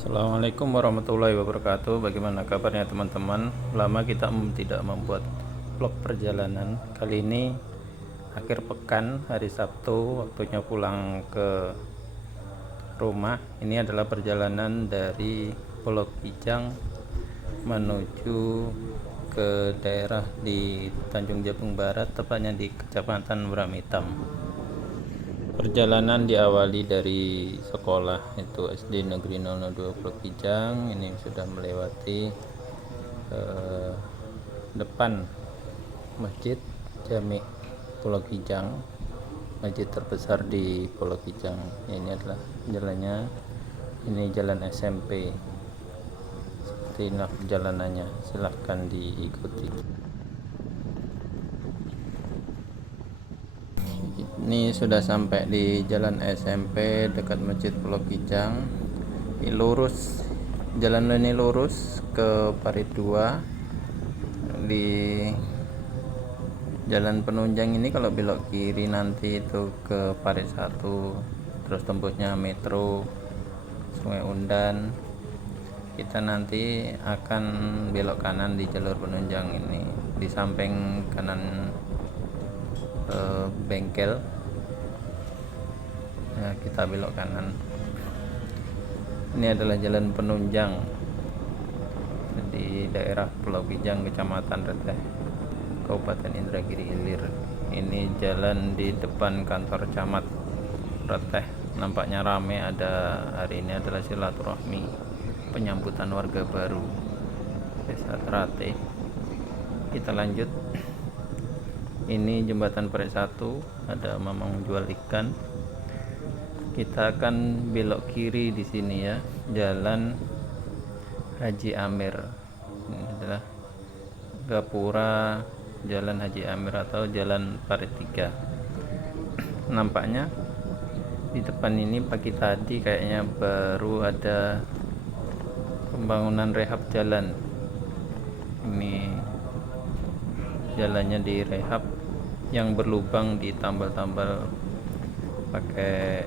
Assalamualaikum warahmatullahi wabarakatuh. Bagaimana kabarnya teman-teman? Lama kita tidak membuat vlog perjalanan. Kali ini akhir pekan, hari Sabtu, waktunya pulang ke rumah. Ini adalah perjalanan dari Pulau Kijang menuju ke daerah di Tanjung Jabung Barat, tepatnya di Kecamatan Bramitam. Perjalanan diawali dari sekolah, itu SD Negeri 002 Pulau Kijang. Ini sudah melewati depan Masjid Jami Pulau Kijang, masjid terbesar di Pulau Kijang. Ini adalah jalannya, ini jalan SMP. Seperti inilah perjalanannya, silahkan diikuti. Ini sudah sampai di jalan SMP dekat Masjid Pulau Kijang. Ini lurus, jalan ini lurus ke Parit 2. Di jalan penunjang ini kalau belok kiri nanti itu ke Parit 1, terus tembusnya metro Sungai Undan. Kita nanti akan belok kanan di jalur penunjang ini, di samping kanan bengkel. Nah, kita belok kanan. Ini adalah jalan penunjang di daerah Pulau Kijang, Kecamatan Reteh, Kabupaten Indragiri Hilir. Ini jalan di depan kantor camat Reteh. Nampaknya rame, ada hari ini adalah silaturahmi penyambutan warga baru Desa Trate. Kita lanjut. Ini jembatan Parit 1, ada mamang jual ikan. Kita akan belok kiri di sini ya, Jalan Haji Amir. Ini adalah Gapura Jalan Haji Amir atau Jalan Parit 3. Nampaknya di depan ini pagi tadi kayaknya baru ada pembangunan rehab jalan. Ini jalannya direhab, yang berlubang ditambal-tambal pakai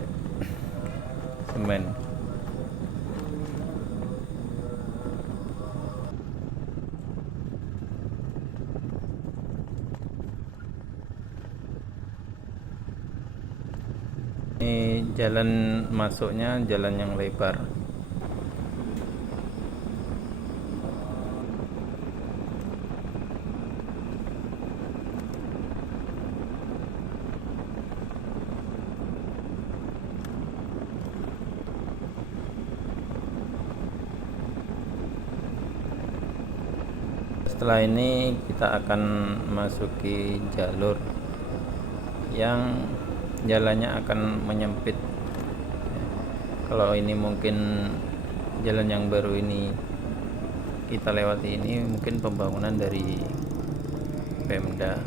semen. Ini jalan masuknya, jalan yang lebar. Setelah ini kita akan masuki jalur yang jalannya akan menyempit. Kalau ini mungkin jalan yang baru ini kita lewati, ini mungkin pembangunan dari Pemda.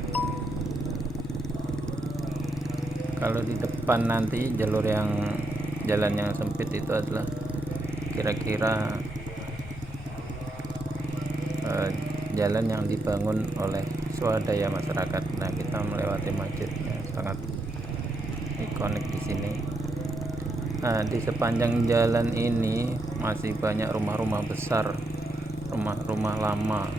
Kalau di depan nanti jalur yang jalan yang sempit itu adalah kira-kira jalan yang dibangun oleh swadaya masyarakat. Nah, kita melewati masjidnya, sangat ikonik di sini. Nah, di sepanjang jalan ini masih banyak rumah-rumah besar, rumah-rumah lama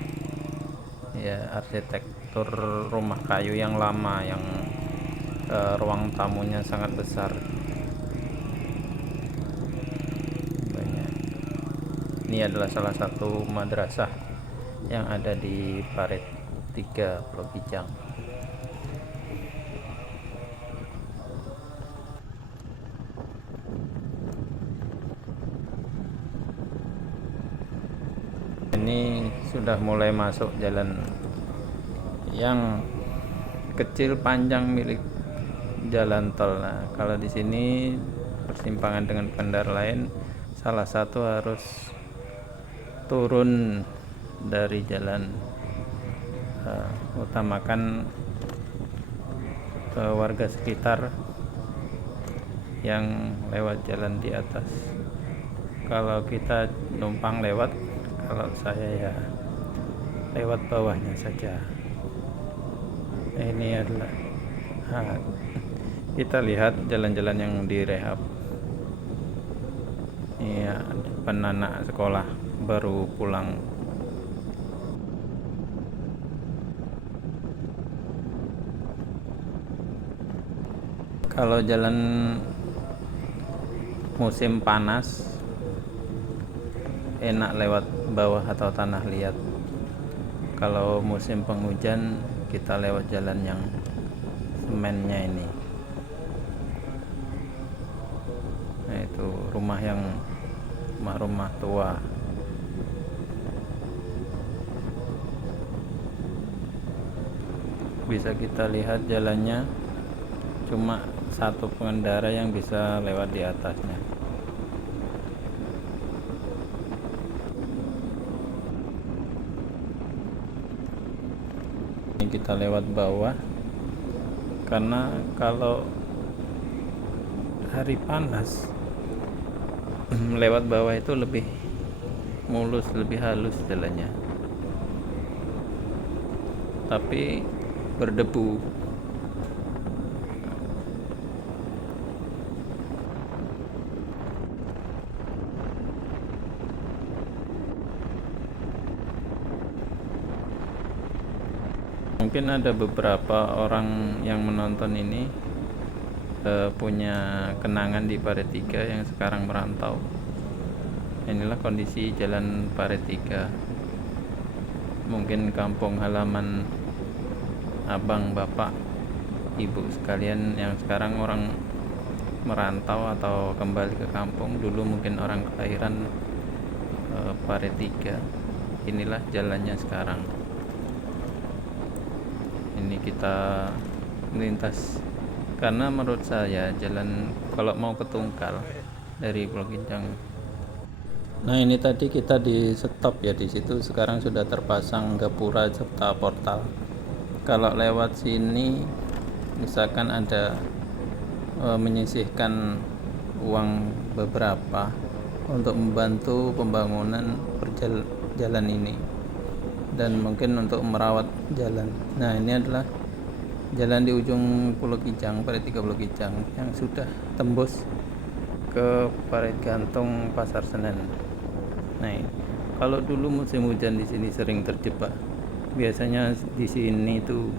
ya, arsitektur rumah kayu yang lama, yang ruang tamunya sangat besar. Banyak. Ini adalah salah satu madrasah yang ada di Parit 3 Pulau Kijang. Ini sudah mulai masuk jalan yang kecil panjang milik jalan tol. Nah, kalau di sini persimpangan dengan pengendara lain, salah satu harus turun dari jalan, utamakan warga sekitar yang lewat jalan di atas. Kalau kita numpang lewat, kalau saya ya lewat bawahnya saja. Ini adalah kita lihat jalan-jalan yang direhab. Iya, depan anak sekolah baru pulang. Kalau jalan musim panas enak lewat bawah atau tanah liat. Kalau musim penghujan kita lewat jalan yang semennya ini. Nah, itu rumah tua. Bisa kita lihat jalannya cuma satu pengendara yang bisa lewat di atasnya. Ini kita lewat bawah karena kalau hari panas lewat bawah itu lebih mulus, lebih halus jalannya, tapi berdebu. Mungkin ada beberapa orang yang menonton ini punya kenangan di Paret 3 yang sekarang merantau. Inilah kondisi jalan Paret 3. Mungkin kampung halaman abang, bapak, ibu sekalian yang sekarang orang merantau atau kembali ke kampung. Dulu mungkin orang kelahiran Paret 3. Inilah jalannya sekarang. Ini kita melintas karena menurut saya jalan kalau mau ke Tungkal dari Pulau Gincang. Nah, ini tadi kita di stop ya di situ. Sekarang sudah terpasang gapura serta portal. Kalau lewat sini misalkan ada menyisihkan uang beberapa untuk membantu pembangunan jalan ini dan mungkin untuk merawat jalan. Nah, ini adalah jalan di ujung Pulau Kijang, Paret 3 Pulau Kijang yang sudah tembus ke Paret Gantung Pasar Senen. Nah, kalau dulu musim hujan di sini sering terjebak. Biasanya di sini tuh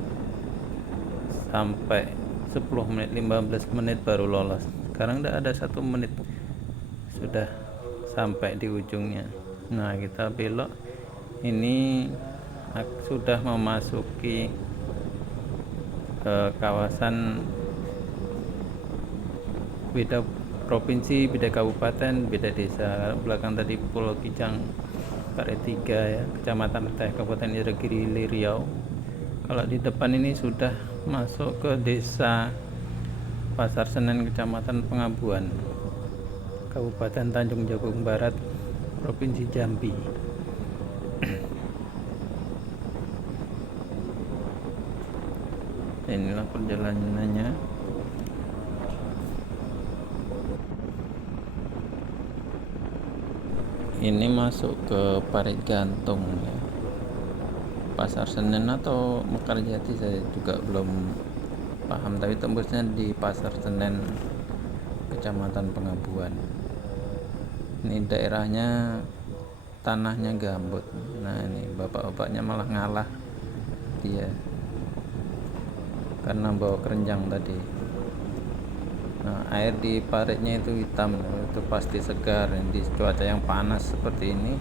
sampai 10 menit, 15 menit baru lolos. Sekarang udah ada 1 menit sudah sampai di ujungnya. Nah, kita belok. Ini sudah memasuki kawasan beda provinsi, beda kabupaten, beda desa. Belakang tadi Pulau Kijang Paret 3 ya, Kecamatan Teh, Kabupaten Indragiri, Riau. Kalau di depan ini sudah masuk ke desa Pasar Senen, Kecamatan Pengabuan, Kabupaten Tanjung Jabung Barat, Provinsi Jambi. Inilah perjalanannya. Ini masuk ke Parit Gantung ya. Pasar Senen atau Mekarjati saya juga belum paham, tapi tembusnya di Pasar Senen, Kecamatan Pengabuan. Ini daerahnya tanahnya gambut. Nah, ini bapak-bapaknya malah ngalah dia karena bawa kerenjang tadi. Nah, air di paritnya itu hitam, itu pasti segar. Di cuaca yang panas seperti ini,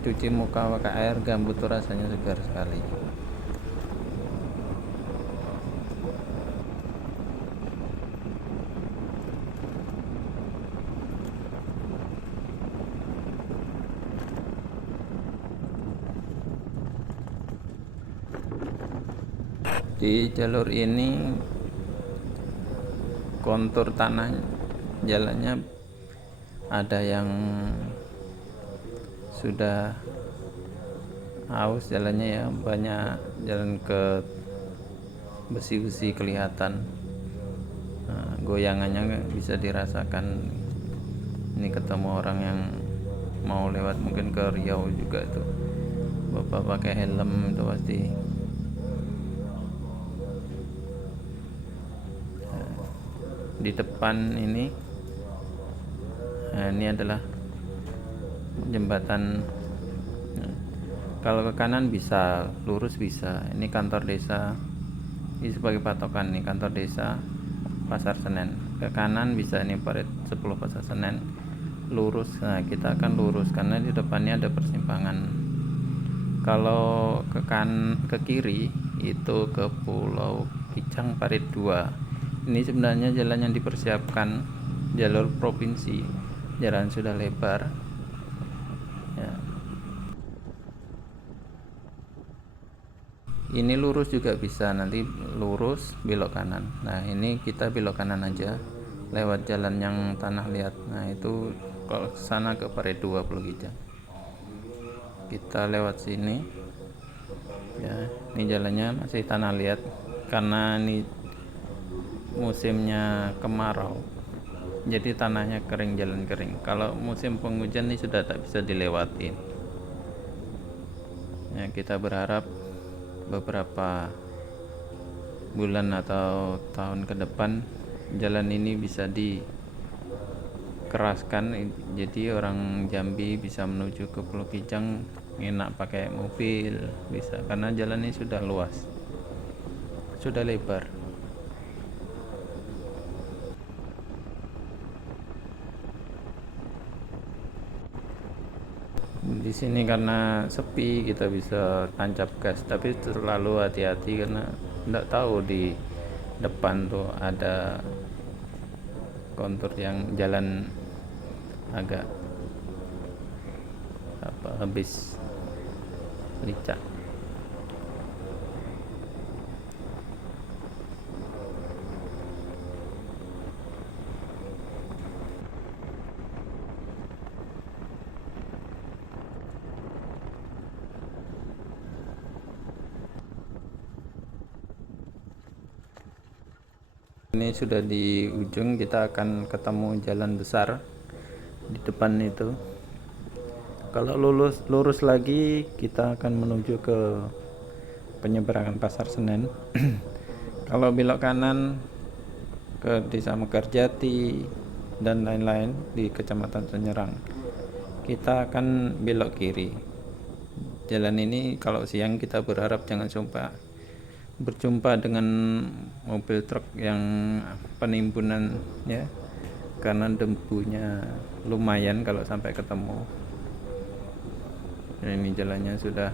cuci muka pakai air gambut itu rasanya segar sekali. Di jalur ini kontur tanah jalannya ada yang sudah haus jalannya ya, banyak jalan ke besi-besi kelihatan. Nah, goyangannya bisa dirasakan. Ini ketemu orang yang mau lewat mungkin ke Riau juga tuh, bapak pakai helm itu pasti. Di depan ini Nah, ini adalah jembatan. Nah, kalau ke kanan bisa, lurus bisa. Ini kantor desa, ini sebagai patokan nih, kantor desa Pasar Senen. Ke kanan bisa, ini parit 10 Pasar Senen, lurus. Nah, kita akan lurus karena di depannya ada persimpangan. Kalau ke kiri itu ke Pulau Kicang Parit 2. Ini sebenarnya jalan yang dipersiapkan, jalur provinsi, jalan sudah lebar ya. Ini lurus juga bisa, nanti lurus belok kanan. Nah, ini kita belok kanan aja lewat jalan yang tanah liat. Nah, itu kalau sana ke Parit 2 Pulau Kijang, kita lewat sini ya. Ini jalannya masih tanah liat karena ini musimnya kemarau, jadi tanahnya kering, jalan kering. Kalau musim penghujan ini sudah tak bisa dilewati ya. Kita berharap beberapa bulan atau tahun ke depan jalan ini bisa dikeraskan, jadi orang Jambi bisa menuju ke Pulau Kijang enak pakai mobil bisa, karena jalan ini sudah luas, sudah lebar. Di sini karena sepi kita bisa tancap gas, tapi terlalu hati-hati karena tidak tahu di depan tuh ada kontur yang jalan agak habis licak. Ini sudah di ujung, kita akan ketemu jalan besar di depan itu. Kalau lurus lagi kita akan menuju ke penyeberangan Pasar Senen. Kalau belok kanan ke Desa Mekarjati dan lain-lain di Kecamatan Senyerang, kita akan belok kiri. Jalan ini kalau siang kita berharap jangan berjumpa dengan mobil truk yang penimbunan ya, karena debunya lumayan kalau sampai ketemu. Nah, ini jalannya sudah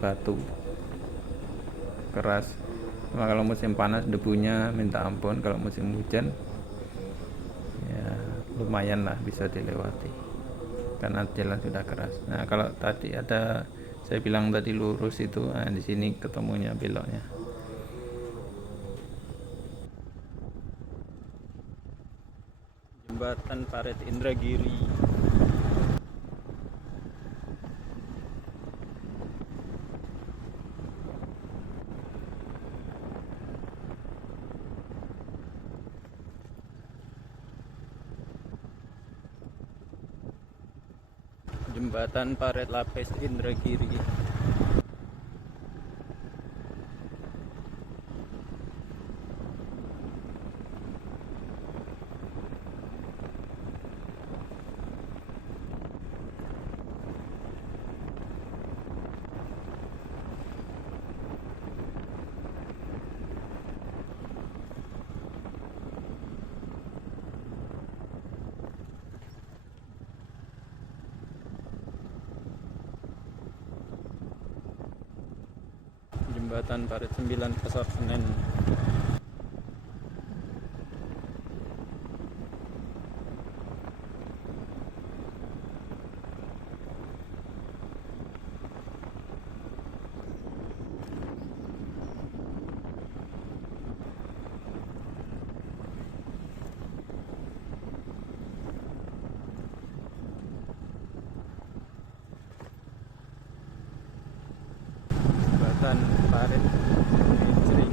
batu keras. Cuma kalau musim panas debunya minta ampun, kalau musim hujan ya lumayan lah bisa dilewati karena jalan sudah keras. Nah, kalau tadi saya bilang tadi lurus itu, nah di sini ketemunya beloknya. Jembatan Parit Indragiri. Jembatan Parit Lapis Indragiri. Jembatan Parit 9 Pasar Senen. Jembatan Parit Indragiri.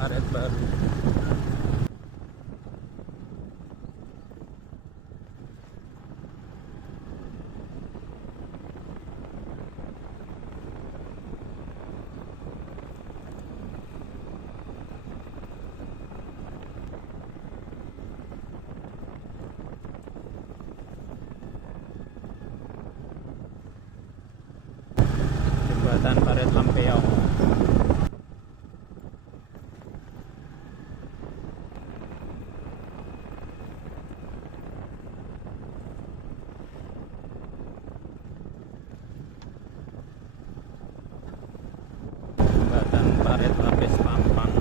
Paret baru. Jembatan Paret Lampiong. Jembatan Paret Lapis Pampang.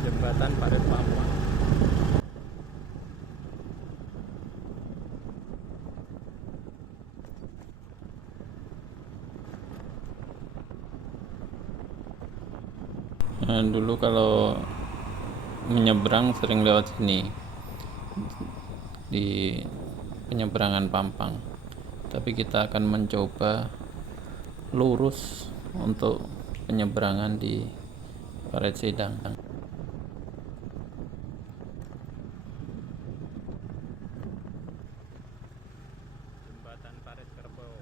Jembatan Paret Pampang. Nah, dulu kalau menyeberang sering lewat sini di penyeberangan Pampang, tapi kita akan mencoba lurus untuk penyeberangan di Paret Sidang. Jembatan Paret Kerbau.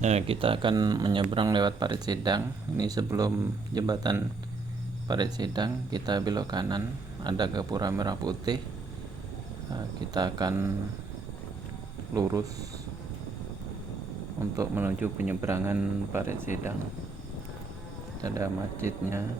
Nah, kita akan menyeberang lewat Paret Sidang. Ini sebelum jembatan Paret Sidang, kita belok kanan, ada Gapura Merah Putih. Nah, kita akan lurus untuk menuju penyeberangan Paret Sidang. Ada masjidnya.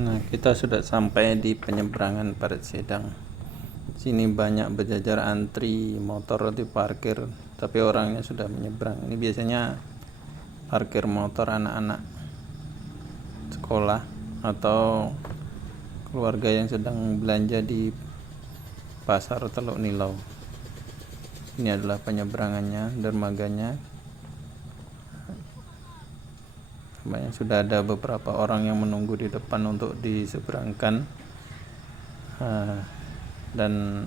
Nah, kita sudah sampai di penyeberangan Paret Sidang. Sini banyak berjajar antri motor diparkir, tapi orangnya sudah menyeberang. Ini biasanya parkir motor anak-anak sekolah atau keluarga yang sedang belanja di pasar Teluk Nilau. Ini adalah penyeberangannya, dermaganya. Sudah ada beberapa orang yang menunggu di depan untuk diseberangkan, dan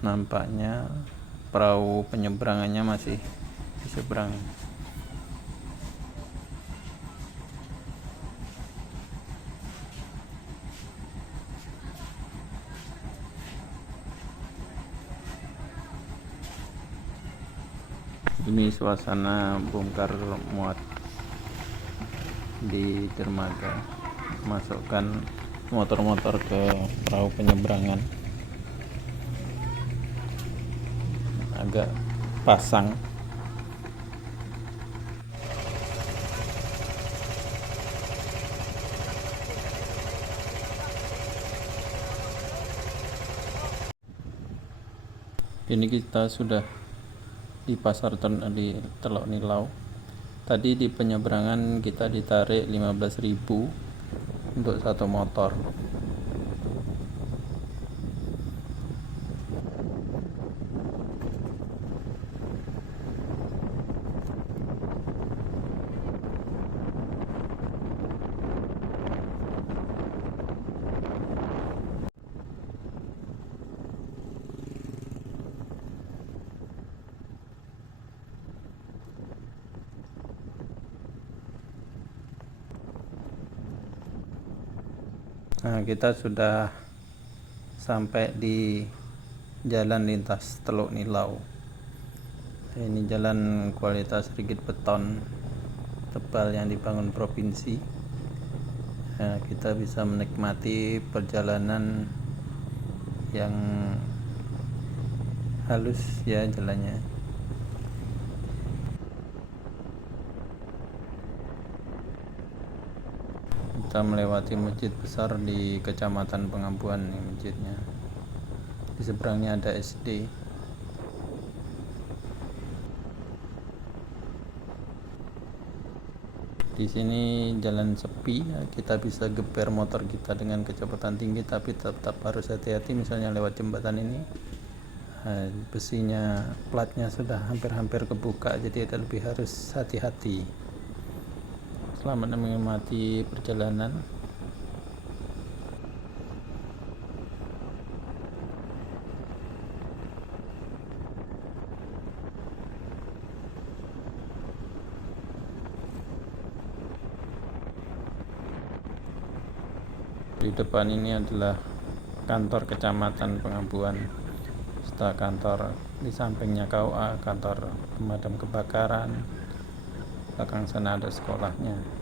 nampaknya perahu penyeberangannya masih diseberang. Ini suasana bongkar muat di dermaga, masukkan motor-motor ke perahu penyeberangan. Agak pasang. Ini kita sudah di pasar di Teluk Nilau. Tadi di penyeberangan kita ditarik 15.000 untuk satu motor. Nah, kita sudah sampai di jalan lintas Teluk Nilau. Ini jalan kualitas rigid beton tebal yang dibangun provinsi. Nah, kita bisa menikmati perjalanan yang halus ya jalannya. Kita melewati masjid besar di Kecamatan Pengampuan nih masjidnya. Di seberangnya ada SD. Di sini jalan sepi, ya, kita bisa geber motor kita dengan kecepatan tinggi, tapi tetap harus hati-hati. Misalnya lewat jembatan ini, besinya platnya sudah hampir-hampir kebuka, jadi lebih harus hati-hati. Selamat menikmati perjalanan. Di depan ini adalah kantor Kecamatan Pengampuan. Setelah kantor, di sampingnya KUA, kantor pemadam kebakaran. Belakang sana ada sekolahnya.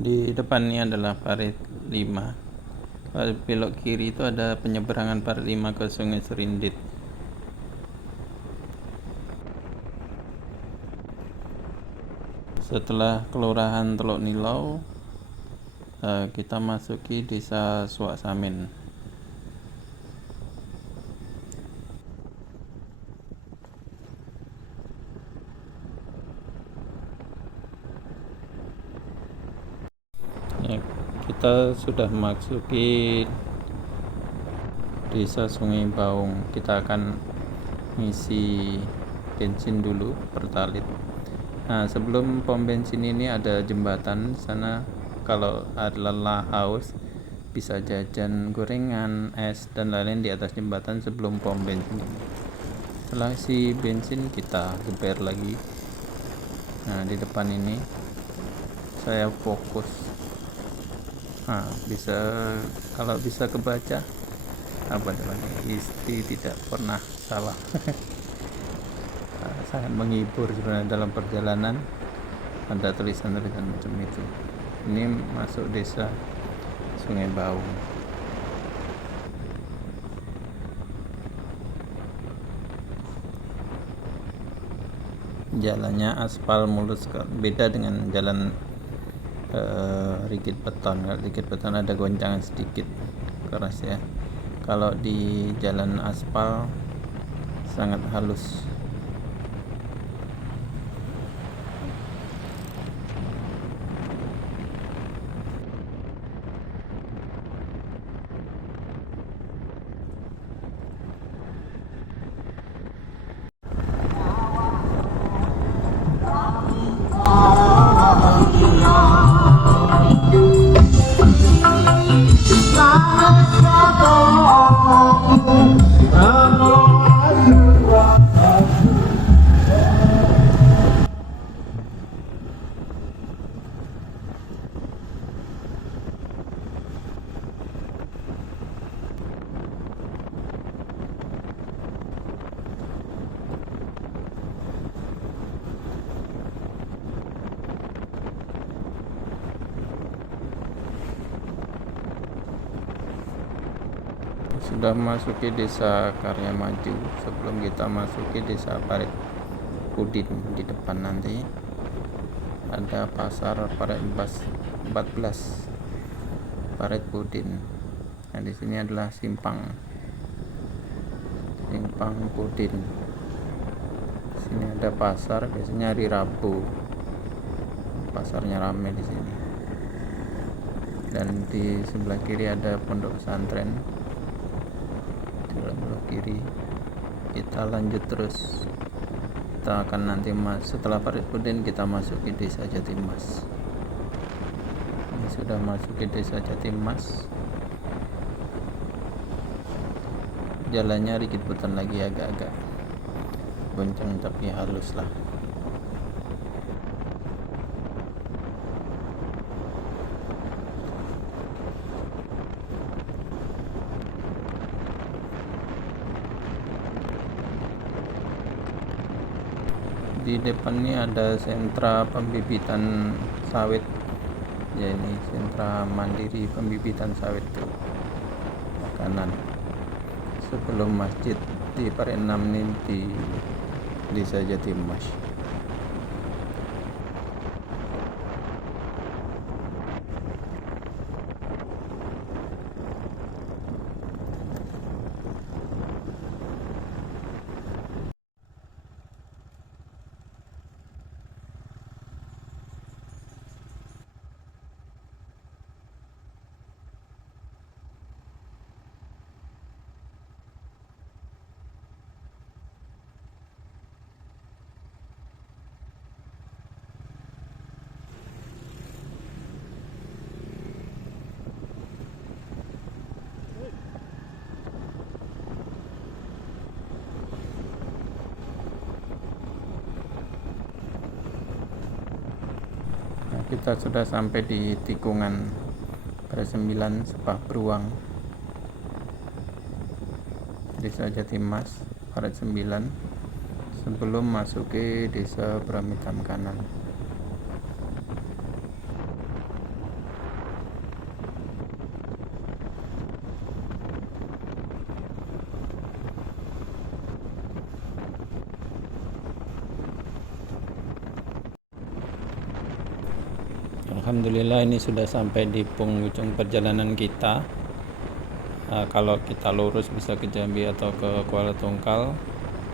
Di depan ini adalah parit 5. Pada belok kiri itu ada penyeberangan parit 5 ke Sungai Serindit. Setelah Kelurahan Teluk Nilau, kita masuki Desa Suak Samin. Ya, kita sudah memasuki Desa Sungai Baung. Kita akan ngisi bensin dulu, pertalit. Nah, sebelum pom bensin ini ada jembatan sana. Kalau ada lelah, haus, bisa jajan gorengan, es, dan lain-lain di atas jembatan sebelum pom bensin ini. Setelah isi bensin, kita geber lagi. Nah, di depan ini saya fokus. Nah, kalau bisa kebaca apa namanya, istri tidak pernah salah. Sangat menghibur sebenarnya dalam perjalanan, ada tulisan-tulisan macam itu. Ini masuk Desa Sungai Baung. jalannya aspal mulus, beda dengan jalan rigid beton. Kalau rigid beton ada goncangan sedikit keras ya, kalau di jalan aspal sangat halus. Sudah masuki desa Karya Maju. Sebelum kita masuki desa Parit Pudin, di depan nanti ada pasar Parit 14 Parit Pudin. Nah, di sini adalah simpang Pudin. Sini ada pasar, biasanya hari Rabu pasarnya ramai di sini. Dan di sebelah kiri ada pondok pesantren. Di sebelah kiri kita lanjut terus, kita akan nanti setelah Parit Pudin kita masuk ke desa Jatimas. Ini sudah masuk ke desa Jatimas, jalannya rigid beton lagi, agak-agak goncang tapi halus lah. Di depan ini ada sentra pembibitan sawit ya, ini sentra mandiri pembibitan sawit tuh kanan sebelum masjid di Parit 6 ini, di desa Jatimas. Kita sudah sampai di tikungan Parit 9 Sepah Beruang, desa Jatimas, Parit 9, sebelum masuk ke desa Bramitan kanan. Alhamdulillah ini sudah sampai di penghujung perjalanan kita. Kalau kita lurus bisa ke Jambi atau ke Kuala Tungkal.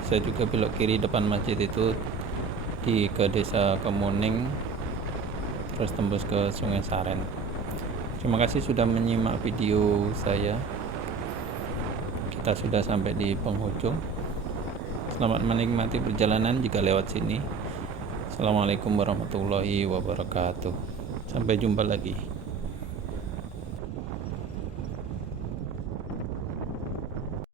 Saya juga belok kiri depan masjid itu ke desa Kemuning, terus tembus ke Sungai Saren. Terima kasih sudah menyimak video saya. Kita sudah sampai di penghujung. Selamat menikmati perjalanan jika lewat sini. Assalamualaikum warahmatullahi wabarakatuh. Sampai jumpa lagi.